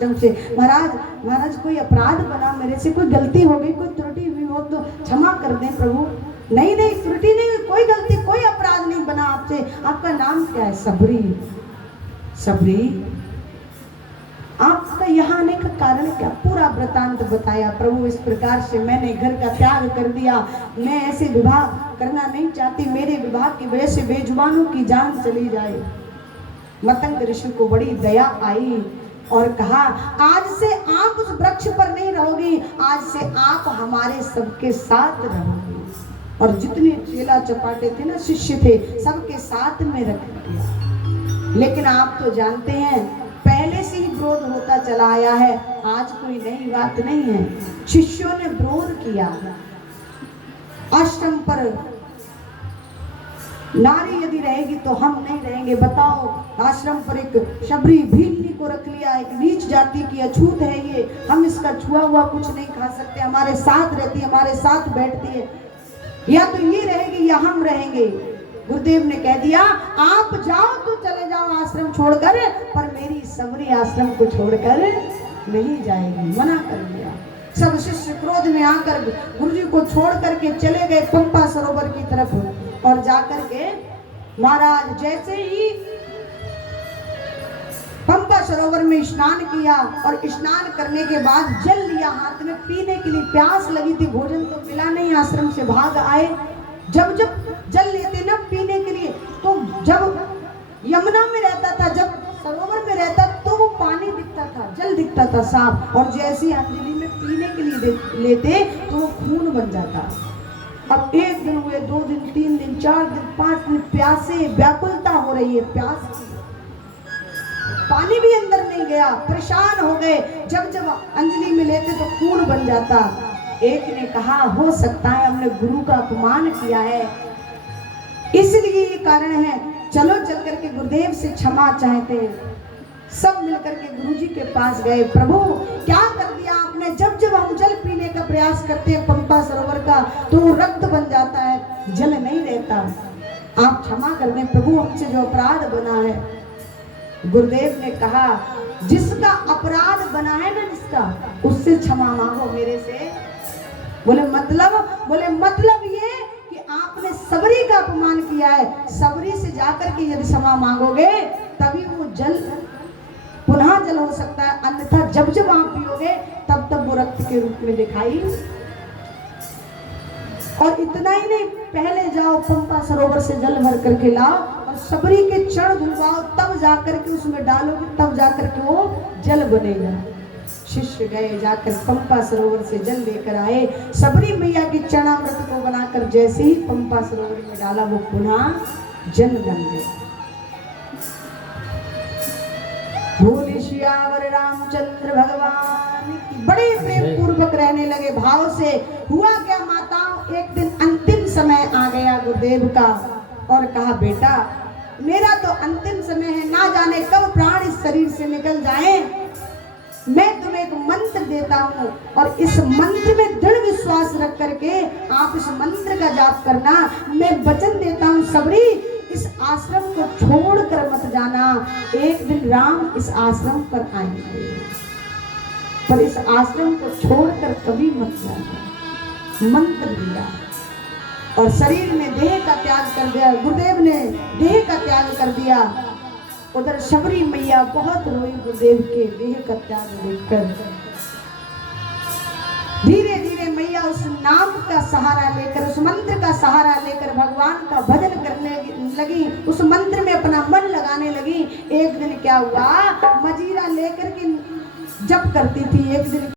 से महाराज महाराज कोई अपराध बना, मेरे से कोई गलती हो गई, कोई त्रुटि हुई हो तो क्षमा कर दें प्रभु। नहीं नहीं, त्रुटि नहीं, कोई गलती कोई अपराध नहीं बना आपसे। आपका नाम क्या है? सबरी। सबरी, आपका यहाँ आने का कारण क्या? पूरा वृतांत बताया। प्रभु इस प्रकार से मैंने घर का त्याग कर दिया, मैं ऐसे विवाह करना नहीं चाहती, मेरे विवाह की वजह से बेजुबानों की जान चली जाए। मतंग ऋषि को बड़ी दया आई और कहा, आज से आप उस वृक्ष पर नहीं रहोगी, आज से आप हमारे सबके साथ रहोगी। और जितने चेला चपाटे थे ना, शिष्य थे, सबके साथ में रख दिया। लेकिन आप तो जानते हैं पहले से ही विरोध होता चला आया है, आज कोई नई बात नहीं है। शिष्यों ने विरोध किया। आश्रम पर नारी यदि रहेगी तो हम नहीं रहेंगे। बताओ, आश्रम पर एक शबरी भीलनी को रख लिया, एक नीच जाति की अछूत है ये, हम इसका छुआ हुआ कुछ नहीं खा सकते, हमारे साथ रहती है, हमारे साथ बैठती है, या तो ये रहेगी या हम रहेंगे। गुरुदेव ने कह दिया, आप जाओ तो चले जाओ आश्रम छोड़कर, पर मेरी सबरी आश्रम को छोड़कर नहीं जाएगी, मना कर दिया। सब शिष्य क्रोध में आकर गुरुजी को छोड़ करके चले गए पंपा सरोवर की तरफ। और जाकर के महाराज जैसे ही पंपा सरोवर में स्नान किया और स्नान करने के बाद जल लिया हाथ में पीने के लिए, प्यास लगी थी, भोजन तो मिला नहीं, आश्रम से भाग आए। जब जब जल लेते ना पीने के लिए, तो जब यमुना में रहता था, जब सरोवर में रहता तो वो पानी दिखता था, जल दिखता था साफ, और जैसे ही अंजलि में पीने के लिए लेते तो वो खून बन जाता। अब एक दिन हुए, 2 दिन, 3 दिन, 4 दिन, 5 दिन, प्यासे, व्याकुलता हो रही है, प्यास की, पानी भी अंदर नहीं गया, परेशान हो गए। जब जब अंजलि में लेते तो खून बन जाता। एक ने कहा, हो सकता है हमने गुरु का अपमान किया है, इसलिए ये कारण है, चलो चल करके गुरुदेव से क्षमा चाहते हैं। सब मिलकर के गुरुजी के पास गए। प्रभु क्या कर दिया आपने? जब जब हम जल पीने का प्रयास करते हैं पंपा सरोवर का, तो वो रक्त बन जाता है, जल नहीं रहता, आप क्षमा कर दें प्रभु, हमसे जो अपराध बना है। गुरुदेव ने कहा, जिसका अपराध बना है ना, जिसका, उससे क्षमा मांगो मेरे से। बोले मतलब ये कि आपने सबरी का अपमान किया है, सबरी से जाकर के यदि क्षमा मांगोगे तभी वो जल पुनः जल हो सकता है, अन्यथा जब जब आप पियोगे तब तब वो रक्त के रूप में दिखाई। और इतना ही नहीं, पहले जाओ पंपा सरोवर से जल भर करके लाओ और सबरी के चरण धुलवाओ, तब जाकर के उसमें डालोगे, तब जाकर के वो जल बनेगा। शिष्य गए, जाकर पंपा सरोवर से जल लेकर आए, सबरी मैया के चरणामृत को बनाकर जैसे ही पंपा सरोवर में डाला, वो पुनः जल बन गया। बोले श्यावर रामचंद्र भगवान की। बड़े प्रेम पूर्वक रहने लगे भाव से। हुआ क्या माताओं, एक दिन अंतिम समय आ गया गुरुदेव का, और कहा, बेटा मेरा तो अंतिम समय है, ना जाने कब प्राण इस शरीर से निकल जाए, मैं तुम्हें एक मंत्र देता हूँ, और इस मंत्र में दृढ़ विश्वास रख करके आप इस मंत्र का जाप करना। मैं वचन देता हूँ सबरी, इस आश्रम को छोड़कर मत जाना, एक दिन राम इस आश्रम पर आएंगे, पर इस आश्रम को छोड़कर कभी मत जाना। मंत्र दिया और शरीर में देह का त्याग कर दिया। गुरुदेव ने देह का त्याग कर दिया। उधर शबरी मैया बहुत रोई गुरुदेव के देह का त्याग देखकर। धीरे धीरे मैया उस नाम का सहारा लेकर, उस मंत्र का सहारा लेकर भगवान का भजन करने लगी, उस मंत्र में अपना मन लगाने लगी। एक दिन क्या हुआ, मजीरा लेकर के जप करती थी। एक दिन